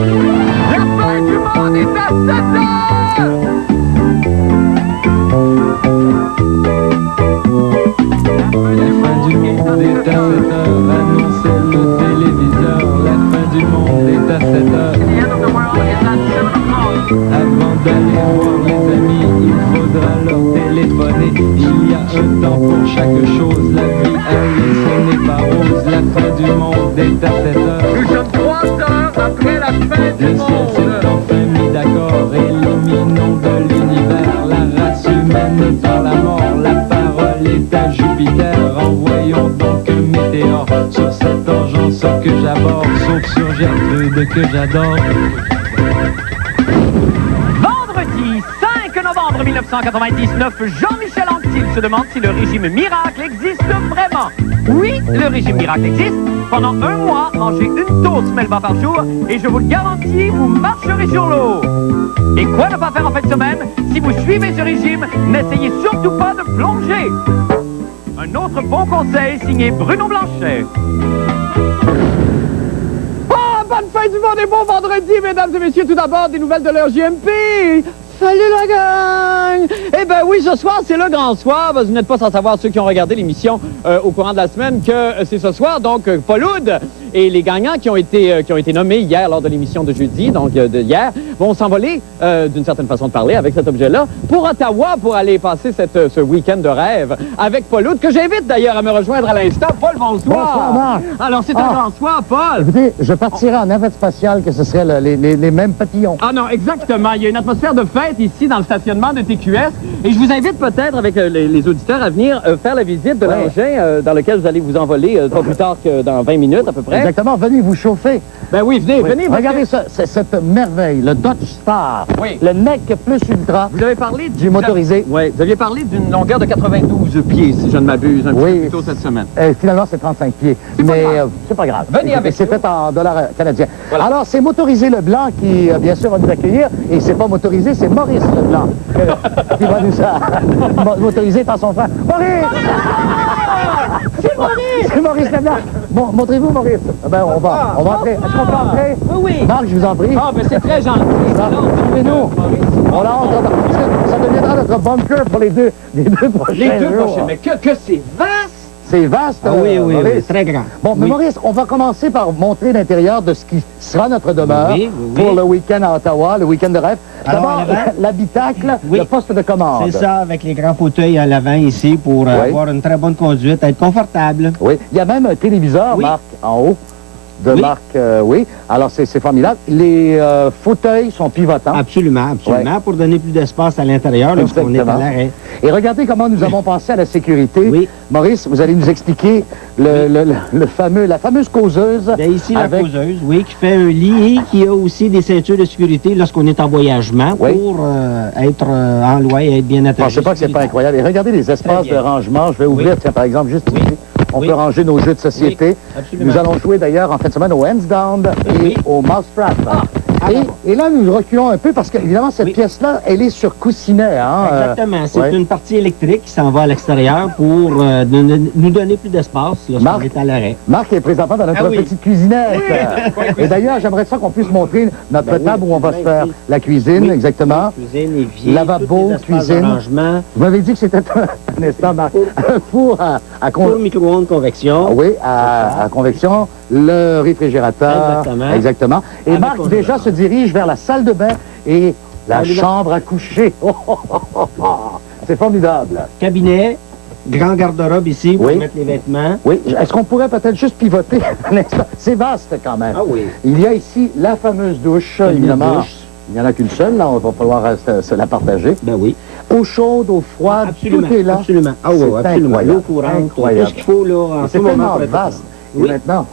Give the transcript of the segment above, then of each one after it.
La fin du monde est à 7 heures! La fin du monde est à 7 heures, annonçait le téléviseur. La fin du monde est à 7 heures. Avant d'aller voir les amis, il faudra leur téléphoner. Il y a un temps pour chaque chose, la vie, elle, ce n'est pas rose. La fin du monde est à 7 heures. Nous sommes 3 heures après la fin du Le ciel s'est monde. enfin mis d'accord, éliminons de l'univers la race humaine par la mort. La parole est à Jupiter, envoyons donc un météore sur cette urgence que j'aborde, sauf sur Gertrude que j'adore. Vendredi 5 novembre 1999, Jean-Michel Anctil se demande si le régime miracle existe vraiment. Oui, le régime miracle existe. Pendant un mois, mangez une toast Melba par jour et je vous le garantis, vous marcherez sur l'eau. Et quoi ne pas faire en fin de semaine? Si vous suivez ce régime, n'essayez surtout pas de plonger. Un autre bon conseil signé Bruno Blanchet. Bonne fin du monde et bon vendredi, mesdames et messieurs. Tout d'abord, des nouvelles de leur JMP. Salut la gang! Eh ben oui, ce soir, c'est le grand soir. Vous n'êtes pas sans savoir, ceux qui ont regardé l'émission au courant de la semaine, que c'est ce soir, donc Paul Oud et les gagnants qui ont été nommés hier lors de l'émission de jeudi, donc de hier, vont s'envoler, d'une certaine façon de parler, avec cet objet-là, pour Ottawa, pour aller passer ce week-end de rêve avec Paul Oud, que j'invite d'ailleurs à me rejoindre à l'instant. Paul, bonsoir! Bonsoir, Marc. Alors, c'est un grand soir, Paul! Écoutez, je partirai en navette spatiale que ce serait les mêmes papillons. Ah non, exactement. Il y a une atmosphère de fête ici dans le stationnement de TQS. Et je vous invite peut-être avec les auditeurs à venir faire la visite de l'engin dans lequel vous allez vous envoler pas plus tard que dans 20 minutes à peu près. Exactement, venez vous chauffer. Ben oui, venez, Oui. venez. Regardez ça, cette merveille, le Dodge Star, Oui. le NEC Plus Ultra. Vous avez parlé Du motorisé. Oui, vous aviez parlé d'une longueur de 92 pieds, si je ne m'abuse, un petit Oui. peu plus tôt cette semaine. Finalement, c'est 35 pieds. C'est pas Mais grave. c'est pas grave. Venez avec C'est nous. fait en dollars canadiens. Voilà. Alors, c'est Motorisé Leblanc qui, bien sûr, va nous accueillir. Et c'est pas motorisé, c'est Maurice Leblanc qui va nous motoriser par son frère. Maurice! C'est Maurice! C'est Maurice Leblanc. Bon, montrez-vous, Maurice. Ben, on va entrer. Est-ce qu'on peut entrer? Oui, oui. Marc, je vous en prie. Ah, ben c'est très gentil. Suivez-nous. On la rentre ça deviendra notre bunker pour les deux prochains Les deux jours. prochains. Mais que c'est vaste! C'est vaste, Maurice. très grand. Bon, mais Oui. Maurice, on va commencer par montrer l'intérieur de ce qui sera notre demeure Oui, oui. pour le week-end à Ottawa, le week-end de rêve. Alors, D'abord, en avant? l'habitacle, Oui. le poste de commande. C'est ça, avec les grands fauteuils à l'avant ici pour avoir une très bonne conduite, être confortable. Oui, il y a même un téléviseur, Oui. Marc, en haut de Oui. Marc, oui. Alors, c'est formidable. Les fauteuils sont pivotants. Absolument, absolument, pour donner plus d'espace à l'intérieur lorsqu'on est à Exactement. l'arrêt. Et regardez comment nous avons pensé à la sécurité. Oui. Maurice, vous allez nous expliquer la fameuse causeuse. Bien, ici, la avec- causeuse, oui, qui fait un lit et qui a aussi des ceintures de sécurité lorsqu'on est en voyagement Oui. pour être en loi et être bien attaché. Pensez pas que c'est pas incroyable. Et regardez les espaces Très bien. de rangement. Je vais ouvrir, tiens, par exemple, juste Oui. ici. On Oui. peut ranger nos jeux de société. absolument. Nous allons jouer d'ailleurs en fin de semaine au Hands Down et Oui. au Mousetrap. alors. Et là, nous reculons un peu parce qu'évidemment, cette Oui. pièce-là, elle est sur coussinet. Hein, Exactement. C'est ouais. une partie électrique qui s'en va à l'extérieur pour nous donner plus d'espace lorsqu'on Marc? est à l'arrêt. Marc est présentement dans notre Ah oui. petite cuisinette. Et d'ailleurs, j'aimerais ça qu'on puisse montrer notre Ben oui, table où on va se faire oui. la cuisine, Oui. exactement. Cuisine, évier, Lavabo, tous les espaces de cuisine. rangement, Vous m'avez dit que c'était un instant, Marc, un four à pour micro-ondes convection. oui, à convection, le réfrigérateur. Exactement. Et Avec Marc congélateur. déjà se dirige vers la salle de bain et la Allez, là. chambre à coucher. C'est formidable. Cabinet, grand garde-robe ici pour Oui. mettre les vêtements. Oui, est-ce qu'on pourrait peut-être juste pivoter un instant? C'est vaste quand même. Ah oui. Il y a ici la fameuse douche, Fameuse évidemment. douche. Il n'y en a qu'une seule, là, on va falloir se la partager. Ben oui. Eau chaude, eau froide, Absolument. tout est là. Absolument. Ah oui, C'est absolument. incroyable. L'eau courante, tout Incroyable. ce qu'il faut là, en C'est ce moment tellement pour être vaste. Et Oui. maintenant,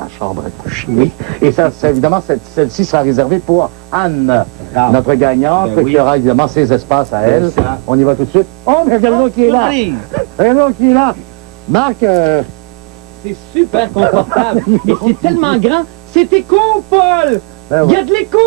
la chambre à coucher. Oui. Et ça, évidemment, celle-ci sera réservée pour Anne, Ah. notre gagnante, Ben oui. qui aura évidemment ses espaces à elle. ça. On y va tout de suite. Oh, mais regardez-nous qui est là. Surprise! Regardez-nous qui est là. Marc, C'est super confortable. Et c'est tellement grand. C'est éco, Paul! ben Il y ouais, a de l'écho!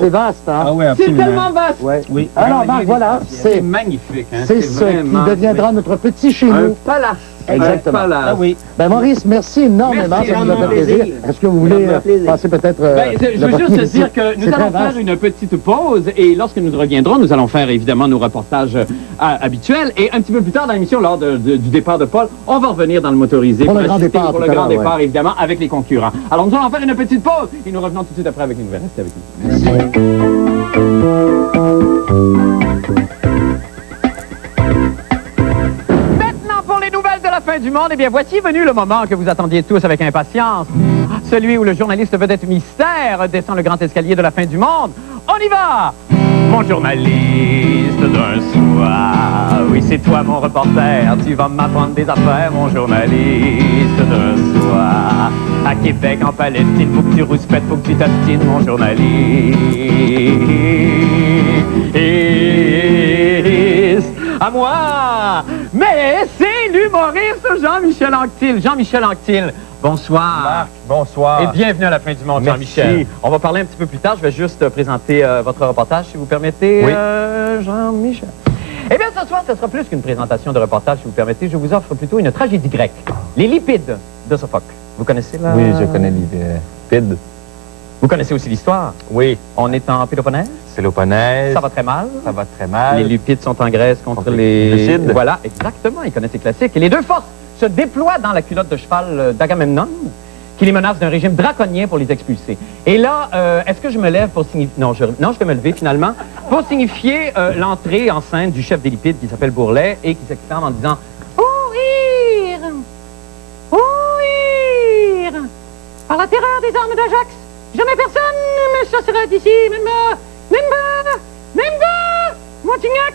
c'est vaste, hein? Ah oui, C'est absolument. tellement vaste! Ouais. Oui. Alors, Marc, voilà, C'est c'est magnifique. Hein? ce qui vraiment- deviendra notre petit chez un nous. palace. Exactement. Palace. Ah oui. Ben Maurice, merci énormément, Merci, ça nous a fait grand plaisir. plaisir. Est-ce que vous voulez Grand plaisir. passer peut-être... Ben, je veux juste dire que nous allons faire une petite pause et lorsque nous reviendrons, nous allons faire évidemment nos reportages habituels et un petit peu plus tard dans l'émission, lors du départ de Paul, on va revenir dans le motorisé Pour le grand assister départ pour tout le à grand l'heure, départ évidemment avec les concurrents. Alors nous allons faire une petite pause et nous revenons tout de suite après avec les nouvelles. Restez avec nous. Maintenant pour les nouvelles de la fin du monde, eh bien voici venu le moment que vous attendiez tous avec impatience. Celui où le journaliste vedette mystère descend le grand escalier de la fin du monde. On y va! Mon journaliste d'un soir, oui c'est toi mon reporter, tu vas m'apprendre des affaires, mon journaliste d'un soir. À Québec, en Palestine, faut que tu rouspètes, faut que tu t'astines, mon journaliste. À moi! Mais c'est l'humoriste Jean-Michel Anctil. Jean-Michel Anctil, bonsoir. Marc, bonsoir. Et bienvenue à la fin du monde, Merci. Jean-Michel. On va parler un petit peu plus tard. Je vais juste présenter votre reportage, si vous permettez, Oui. Jean-Michel. Eh bien, ce soir, ce sera plus qu'une présentation de reportage, si vous permettez. Je vous offre plutôt une tragédie grecque. Les Lipides de Sophocle. Vous connaissez la... Oui, je connais les PID. Vous connaissez aussi l'histoire. Oui, On est en Péloponnèse. c'est l'Oponèse. Ça va très mal. Ça va très mal. Les Lupides sont en Grèce contre Contre les... les Lucides. Voilà, exactement. Ils connaissent les classiques. Et les deux forces se déploient dans la culotte de cheval d'Agamemnon, qui les menace d'un régime draconien pour les expulser. Et là, est-ce que je me lève pour signifier... Non, je vais me lever finalement, pour signifier l'entrée en scène du chef des Lipides qui s'appelle Bourlet et qui s'exclame en disant « Ouïr! Ouïr! Par la terreur des armes d'Ajax, jamais personne ne me chassera d'ici, même Montignac!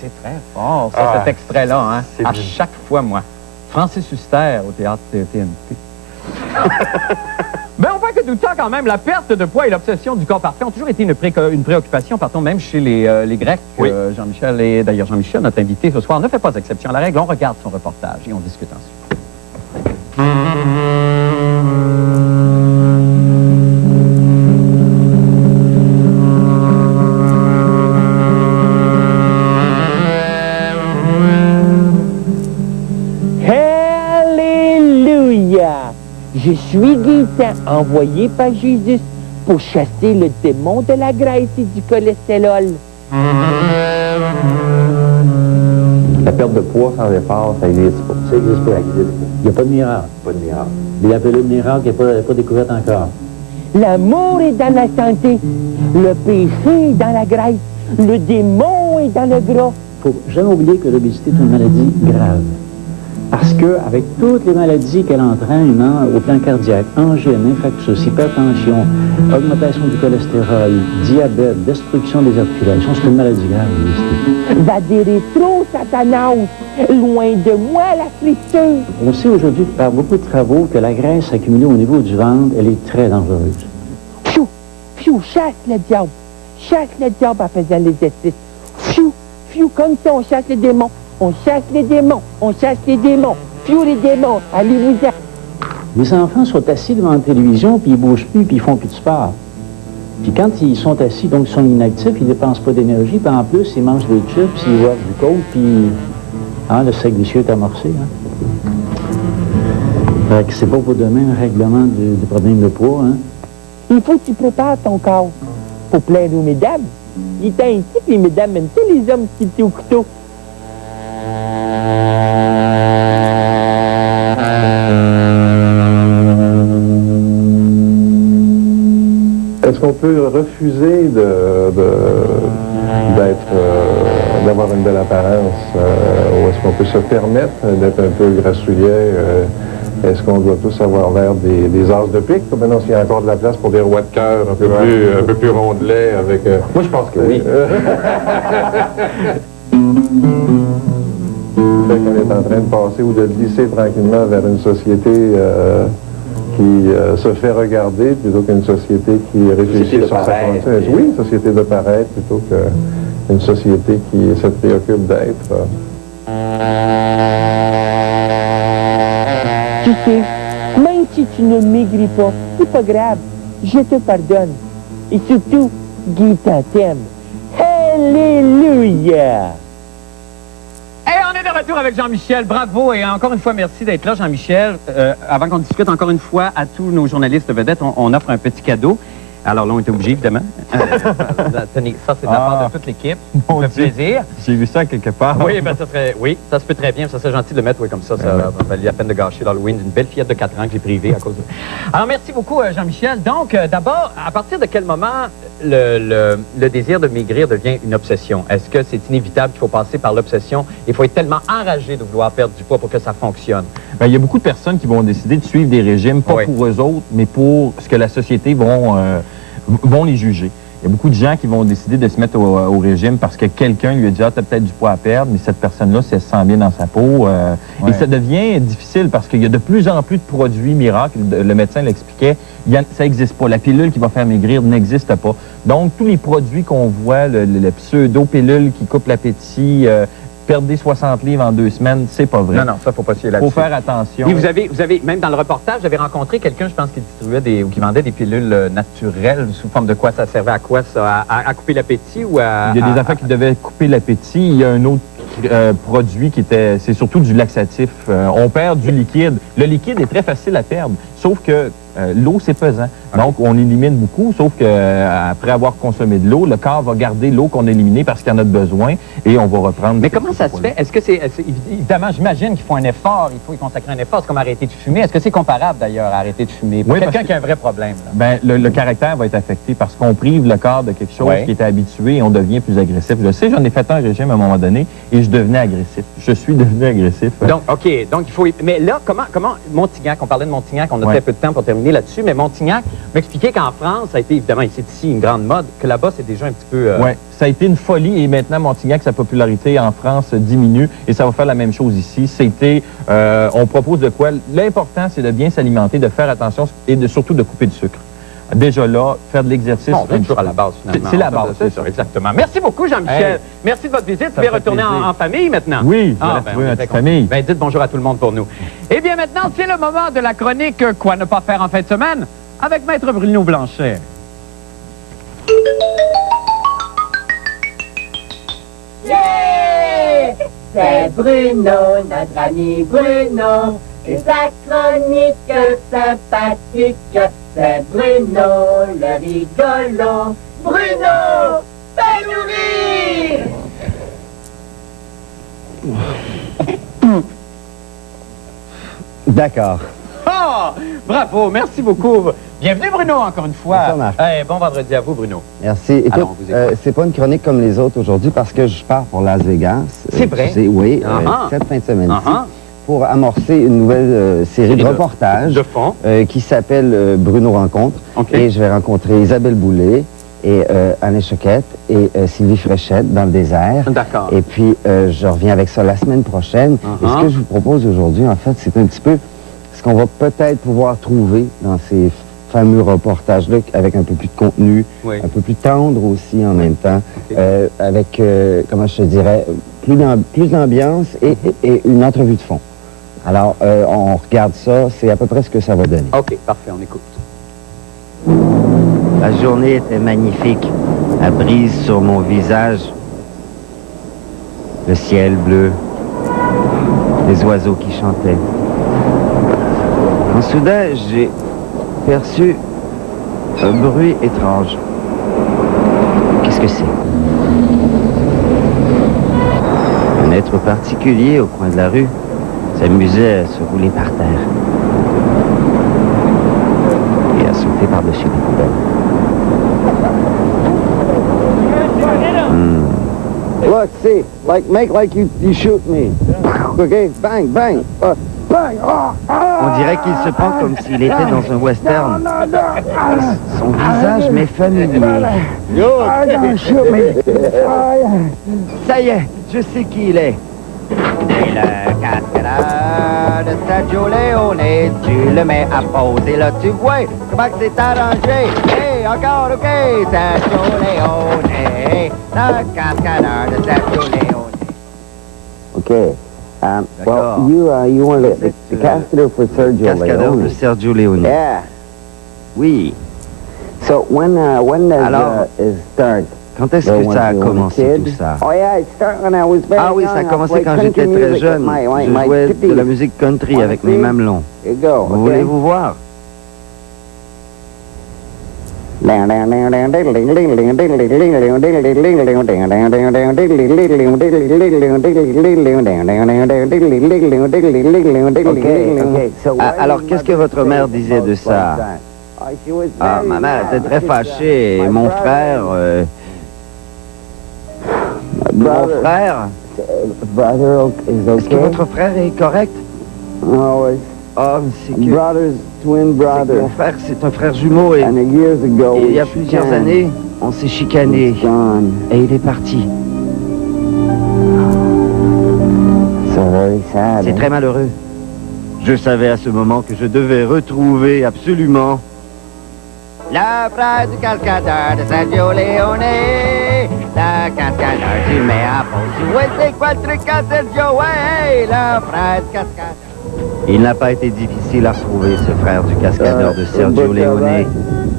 C'est très fort, ça, Ah, cet extrait-là, hein? c'est À bien. chaque fois, moi. Francis Huster au théâtre TNT. Ben, on voit que tout le temps, quand même, la perte de poids et l'obsession du corps parfait ont toujours été une préoccupation, partons même chez les Grecs. Oui. Jean-Michel, et d'ailleurs Jean-Michel, notre invité ce soir, ne fait pas exception à la règle. On regarde son reportage et on discute ensuite. Alléluia! Je suis Gaëtan, envoyé par Jésus pour chasser le démon de la graisse et du cholestérol. La perte de poids sans effort, ça existe pas. Ça existe pas. Il n'y a pas de miracle. Pas de miracle. L'appelé miracle n'est pas découverte encore. L'amour est dans la santé, le péché est dans la graisse, le démon est dans le gras. Il ne faut jamais oublier que l'obésité est une maladie grave. Parce qu'avec toutes les maladies qu'elle entraîne au plan cardiaque, angine, infarctus, hypertension, augmentation du cholestérol, diabète, destruction des articulations, c'est une maladie grave, l'obésité. Va des rétro, Satanas, loin de moi la friture. On sait aujourd'hui par beaucoup de travaux que la graisse accumulée au niveau du ventre, elle est très dangereuse. Pfiou, pfiou, chasse le diable en faisant l'exercice. Pfiou, pfiou, comme ça on chasse les démons. On chasse les démons, on chasse les démons. Pfiou les démons, allez-vous-en. Les enfants sont assis devant la télévision, puis ils bougent plus, puis ils font plus de sport. Puis quand ils sont assis, donc ils sont inactifs, ils ne dépensent pas d'énergie, puis en plus, ils mangent des chips, ils boivent du coke, puis le cercle vicieux est amorcé. Fait que c'est pas pour demain un règlement du problème de poids. Il faut que tu prépares ton corps pour plaire aux mesdames. Il est ainsi que les mesdames aiment tous les hommes qui étaient au couteau. Est-ce qu'on peut refuser d'avoir une belle apparence ou est-ce qu'on peut se permettre d'être un peu grassouillet? Est-ce qu'on doit tous avoir l'air des as de pique? Maintenant, s'il y a encore de la place pour des rois de cœur un peu plus rondelets avec... Moi, je pense que oui. Fait qu'on est en train de passer ou de glisser tranquillement vers une société qui se fait regarder plutôt qu'une société qui réfléchit sur sa conscience. Oui, une société de paraître plutôt qu'une société qui se préoccupe d'être. Tu sais, même si tu ne maigris pas, c'est pas grave. Je te pardonne. Et surtout, Gaëtan t'aime. Alléluia! Et on est de retour avec Jean-Michel. Bravo et encore une fois, merci d'être là, Jean-Michel. Avant qu'on discute encore une fois à tous nos journalistes vedettes, on offre un petit cadeau. Alors là, on était obligés, évidemment. Tenez, ça, c'est de la part de toute l'équipe. Ça fait plaisir. J'ai vu ça quelque part. Oui, ben, ça se peut très bien. Ça serait gentil de le mettre comme ça. Ça valait la peine de gâcher l'Halloween d'une belle fillette de 4 ans que j'ai privée à cause de... Alors, merci beaucoup, Jean-Michel. Donc, d'abord, à partir de quel moment le désir de maigrir devient une obsession? Est-ce que c'est inévitable qu'il faut passer par l'obsession? Il faut être tellement enragé de vouloir perdre du poids pour que ça fonctionne. Ben, il y a beaucoup de personnes qui vont décider de suivre des régimes, pas pour eux autres, mais pour ce que la société vont les juger. Il y a beaucoup de gens qui vont décider de se mettre au régime parce que quelqu'un lui a dit « Ah, t'as peut-être du poids à perdre », mais cette personne-là, si elle se sent bien dans sa peau. Et ça devient difficile parce qu'il y a de plus en plus de produits miracles. Le médecin l'expliquait, ça n'existe pas. La pilule qui va faire maigrir n'existe pas. Donc, tous les produits qu'on voit, le pseudo-pilule qui coupe l'appétit, perdez 60 livres en 2 semaines, c'est pas vrai. Non, ça, faut pas se fier là-dessus. Faut faire attention. Et vous avez, même dans le reportage, vous avez rencontré quelqu'un, je pense, qui distribuait ou qui vendait des pilules naturelles, sous forme de quoi ça servait à quoi, ça? À couper l'appétit ou à... Il y a des affaires qui devaient couper l'appétit. Il y a un autre produit qui était... C'est surtout du laxatif. On perd du liquide. Le liquide est très facile à perdre, sauf que l'eau, c'est pesant. Donc, on élimine beaucoup, sauf qu'après avoir consommé de l'eau, le corps va garder l'eau qu'on a éliminée parce qu'il en a besoin et on va reprendre... Mais comment ça se fait? Est-ce que c'est... Évidemment, j'imagine qu'il faut un effort, il faut y consacrer un effort. C'est comme arrêter de fumer. Est-ce que c'est comparable, d'ailleurs, à arrêter de fumer? Pour quelqu'un qui a un vrai problème. Là. Ben, le caractère va être affecté parce qu'on prive le corps de quelque chose qui était habitué et on devient plus agressif. Je sais, j'en ai fait un régime à un moment donné et je devenais agressif. Je suis devenu agressif. Donc, OK. Donc, il faut... Mais là, comment Montignac, on parlait de Montignac, on a très peu de temps pour terminer là-dessus, mais Montignac m'expliquait qu'en France, ça a été, évidemment, c'est ici une grande mode, que là-bas, c'est déjà un petit peu... Oui, ça a été une folie et maintenant, Montignac, sa popularité en France diminue et ça va faire la même chose ici. On propose de quoi? L'important, c'est de bien s'alimenter, de faire attention et surtout de couper du sucre. Déjà là, faire de l'exercice... On est toujours à la base, finalement. C'est la base, c'est ça, exactement. Merci beaucoup, Jean-Michel. Hey, merci de votre visite. Vous pouvez retourner en famille maintenant. Oui, on va retrouver famille. Ben, dites bonjour à tout le monde pour nous. Eh bien, maintenant, c'est le moment de la chronique « Quoi ne pas faire en fin de semaine » avec Maître Bruno Blanchet. Yeah! C'est Bruno, notre ami Bruno, et sa chronique sympathique. C'est Bruno, le rigolo. Bruno, fais-nous rire! D'accord. Oh! Bravo, merci beaucoup. Bienvenue, Bruno, encore une fois. Bonsoir, Marc. Hey, bon vendredi à vous, Bruno. Merci. Écoute, Alors, on vous écoute. c'est pas une chronique comme les autres aujourd'hui parce que je pars pour Las Vegas. C'est vrai? Oui, cette fin de semaine-ci, pour amorcer une nouvelle série de reportages de fond qui s'appelle Bruno Rencontre. Okay. Et je vais rencontrer Isabelle Boulay et Alain Choquette et Sylvie Fréchette dans le désert. D'accord. Et puis, je reviens avec ça la semaine prochaine. Et ce que je vous propose aujourd'hui, en fait, c'est un petit peu ce qu'on va peut-être pouvoir trouver dans ces fameux reportages-là, avec un peu plus de contenu, un peu plus tendre aussi en même temps, avec, comment je te dirais, plus d'ambiance et une entrevue de fond. Alors, on regarde ça, c'est à peu près ce que ça va donner. OK, parfait, on écoute. La journée était magnifique, la brise sur mon visage, le ciel bleu, les oiseaux qui chantaient. Quand soudain, j'ai perçu un bruit étrange. Qu'est-ce que c'est? Un être particulier au coin de la rue s'amusait à se rouler par terre et à sauter par-dessus les poubelles. Look, see, make like you shoot me. Okay, bang, bang, bang. On dirait qu'il se prend comme s'il était dans un western. Son visage m'est familier. Ça y est, je sais qui il est. Et le cascadeur de Sergio Leone, tu le mets à poser là, tu vois comment c'est arrangé. Hey, encore, ok, Sergio Leone, le cascadeur de Sergio Leone. Okay. Well, you want the cascadeur for Sergio Leone. Cascadeur de Sergio Leone. Yeah. Oui. So when does it start? Quand est-ce que ça a commencé tout ça? Ah oui, ça a commencé quand j'étais très jeune. Je jouais de la musique country avec mes mamelons. Vous voulez vous voir? Alors, qu'est-ce que votre mère disait de ça? Ah, ma mère était très fâchée. Et mon frère... Mon frère... Est-ce que votre frère est correct? Ah, c'est que... Mon frère, c'est un frère jumeau et il y a plusieurs années, on s'est chicané et il est parti. C'est très malheureux. Je savais à ce moment que je devais retrouver absolument... Le frère du cascadeur de Sergio Leone, le cascadeur du Méapo. Ouais, c'est quoi le truc à Sergio? Ouais, le frère du cascadeur. Il n'a pas été difficile à retrouver, ce frère du cascadeur de Sergio Leone.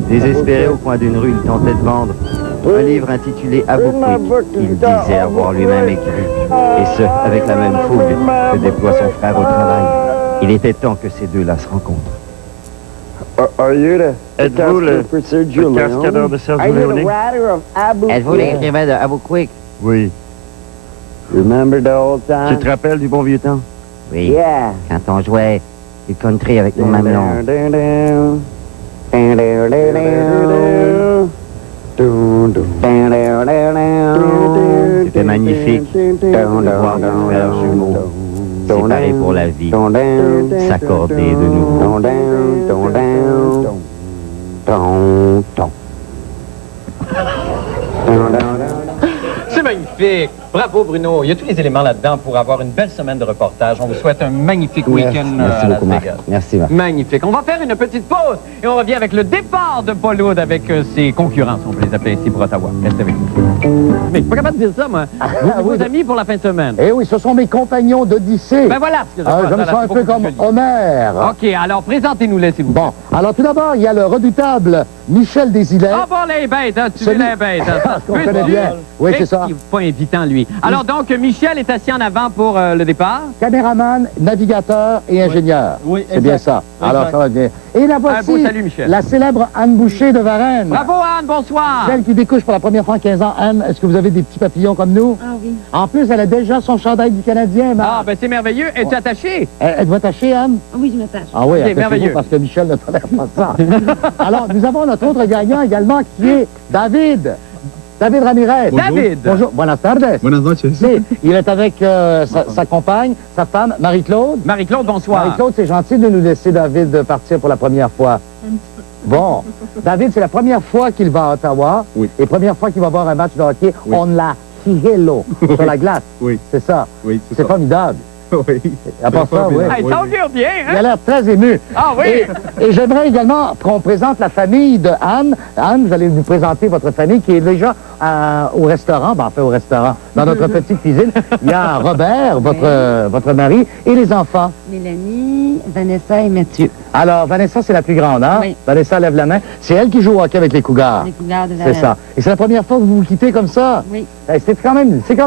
Désespéré au coin d'une rue, il tentait de vendre un livre intitulé Albuquerque, qu'il disait avoir lui-même écrit, et ce, avec la même fougue que déploie son frère au travail. Il était temps que ces deux-là se rencontrent. Êtes-vous le cascadeur de Sergio Leone? Êtes-vous l'écrivain de Albuquerque? Oui. Tu te rappelles du bon vieux temps? Oui, quand on jouait du country avec nos mamelons. C'était magnifique de voir deux frères jumeaux séparés pour la vie, s'accorder de nouveau. C'est magnifique. Bravo, Bruno. Il y a tous les éléments là-dedans pour avoir une belle semaine de reportage. On vous souhaite un magnifique week-end Merci à Las beaucoup, Marc. Vegas. Merci, Marc. Magnifique. On va faire une petite pause et on revient avec le départ de Paul Oud avec ses concurrents, si on peut les appeler ici pour Ottawa. Restez avec nous. Mais je suis pas capable de dire ça, moi. Vos amis pour la fin de semaine. Eh oui, ce sont mes compagnons d'Odyssée. Ben voilà ce que je me sens un peu comme Homère. OK, alors présentez-nous-les, s'il vous plaît. Bon, alors tout d'abord, il y a le redoutable Michel Desilets. Ah bon, les bêtes, hein, tu veux les bêtes. Hein, qu'on connaît bien. Oui, c'est ça. Il n'est pas invitant, lui. Alors donc, Michel est assis en avant pour le départ. Caméraman, navigateur et ingénieur. Oui, c'est bien ça. Exact. Alors, ça va bien. Et la voici, beau salut, Michel. la célèbre Anne Boucher de Varennes. Bravo, Anne, bonsoir. Celle qui découche pour la première fois en 15 ans. Anne, est-ce que vous avez des petits papillons comme nous? Ah oui. En plus, elle a déjà son chandail du Canadien, Marc. Ah, ben c'est merveilleux. Es-tu attachée? Êtes-vous attachée, Anne? Oui, je m'attache. Ah oui, c'est merveilleux. Parce que Michel ne tolère pas ça. Alors, nous avons notre autre gagnant également qui est David. David Ramirez. Bonjour. David. Bonjour. Buenas tardes. Buenas noches. Il est avec sa compagne, sa femme, Marie-Claude. Marie-Claude, bonsoir. Marie-Claude, c'est gentil de nous laisser David partir pour la première fois. Bon, David, c'est la première fois qu'il va à Ottawa. Oui. Et première fois qu'il va voir un match de hockey. Oui. On l'a Hilo sur la glace. Oui. C'est ça. Oui, C'est formidable. Oui. À part ça, oui. Hey, ça augure bien, Il a hein? l'air très ému. Ah oui? Et j'aimerais également qu'on présente la famille de Anne. Anne, vous allez nous présenter votre famille qui est déjà au restaurant, au restaurant, dans notre petite cuisine. Il y a Robert, votre mari, et les enfants. Mélanie, Vanessa et Mathieu. Alors, Vanessa, c'est la plus grande, hein? Oui. Vanessa lève la main. C'est elle qui joue au hockey avec les Cougars. Les Cougars de C'est Varennes. ça. Et c'est la première fois que vous vous quittez comme ça? Oui. C'est quand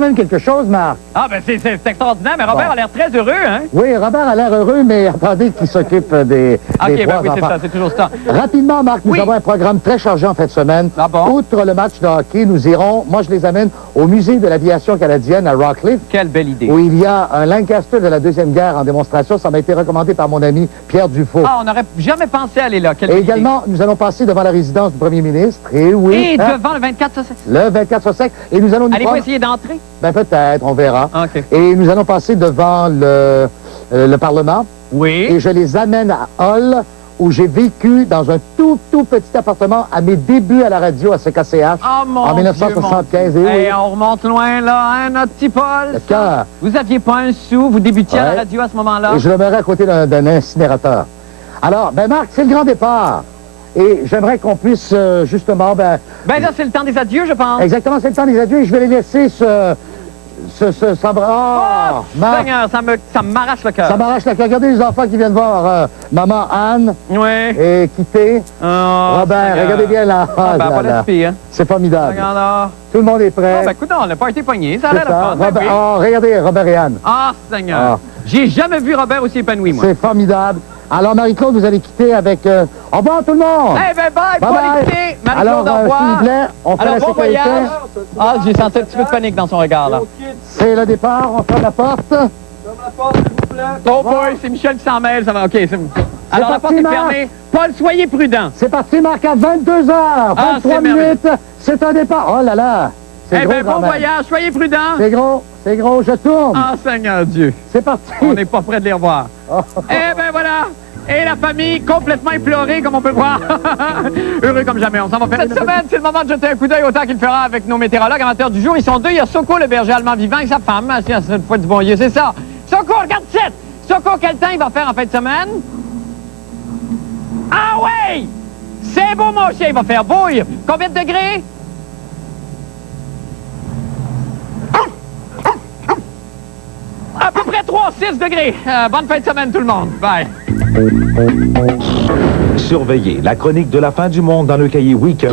même quelque chose, Marc. Ah, ben c'est extraordinaire, mais Robert a l'air très heureux, hein? Oui, Robert a l'air heureux, mais attendez qu'il s'occupe des OK, ben trois oui, c'est enfants. ça, c'est toujours ça. Rapidement, Marc, nous Oui. avons un programme très chargé en fin de semaine. Ah bon? Outre le match de hockey, nous irons, moi je les amène au musée de l'aviation canadienne à Rockcliffe, Quelle belle idée. où il y a un Lancaster de la Deuxième Guerre en démonstration. Ça m'a été recommandé par mon ami Pierre Dufault. Ah, on n'aurait jamais pensé aller là. Quelle Et belle également, nous allons passer devant la résidence du premier ministre. Et oui, idée. Et hein, devant le 24, ça, c'est... le 24 sec. Et nous allons nous Allez-vous prendre... essayer d'entrer? Ben peut-être, on verra. OK. Et nous allons passer devant le Parlement. Oui. Et je les amène à Hull, où j'ai vécu dans un tout petit appartement à mes débuts à la radio à CKCH Oh, mon en 1975. Dieu, Et oui, Hey, on remonte loin, là, hein, notre petit Paul. le cœur. Vous aviez pas un sou, vous débutiez à Ouais. la radio à ce moment-là? Et je le mettrai à côté d'un incinérateur. Alors, ben Marc, c'est le grand départ. Et j'aimerais qu'on puisse, justement, Ben là, c'est le temps des adieux, je pense. exactement, c'est le temps des adieux et je vais les laisser Seigneur, ça m'arrache le cœur. Ça m'arrache le cœur. Regardez les enfants qui viennent voir maman Anne. Oui. Et quitter. Robert, Seigneur. regardez bien là. Ah, ben, pas d'esprit, hein. C'est formidable. Regarde là. Tout le monde est prêt. Ah, ben, écoute, on n'a pas été pogné. Ça a l'air C'est ça. de Robert, regardez, Robert et Anne. Ah, Seigneur. Ah. J'ai jamais vu Robert aussi épanoui, moi. C'est formidable. Alors, Marie-Claude, vous allez quitter avec... Au revoir, tout le monde! Eh ben, bye, pas l'écouter. Marie-Claude, au revoir. S'il vous plaît, on fait alors, la bon sécurité. voyage. Ah, j'ai senti un petit peu de panique dans son regard, là. C'est le départ, on ferme la porte. Oh boy, c'est Michel qui s'en mêle, ça va, OK. Alors, la porte est fermée. Paul, soyez prudent. C'est parti, Marc, à 22h, 23 minutes. C'est un départ. Oh là là, c'est eh gros ben, quand bon même. voyage, soyez prudent. C'est gros, je tourne. Ah, Seigneur Dieu. C'est parti. On n'est pas prêt de les revoir. Eh ben, voilà. Et la famille complètement éplorée, comme on peut le voir. Heureux comme jamais. On s'en va faire. Cette semaine, c'est le moment de jeter un coup d'œil autant qu'il fera avec nos météorologues amateurs du jour. Ils sont deux. Il y a Soko, le berger allemand vivant, et sa femme. Tiens, cette fois du bon Dieu, c'est ça. Soko, regarde cette. Soko, quel temps il va faire en fin de semaine? Ah ouais! C'est beau, mon chien. Il va faire beau. Combien de degrés? À peu près 3-6 degrés. Bonne fin de semaine, tout le monde. Bye. Surveillez la chronique de la fin du monde dans le cahier Week-end.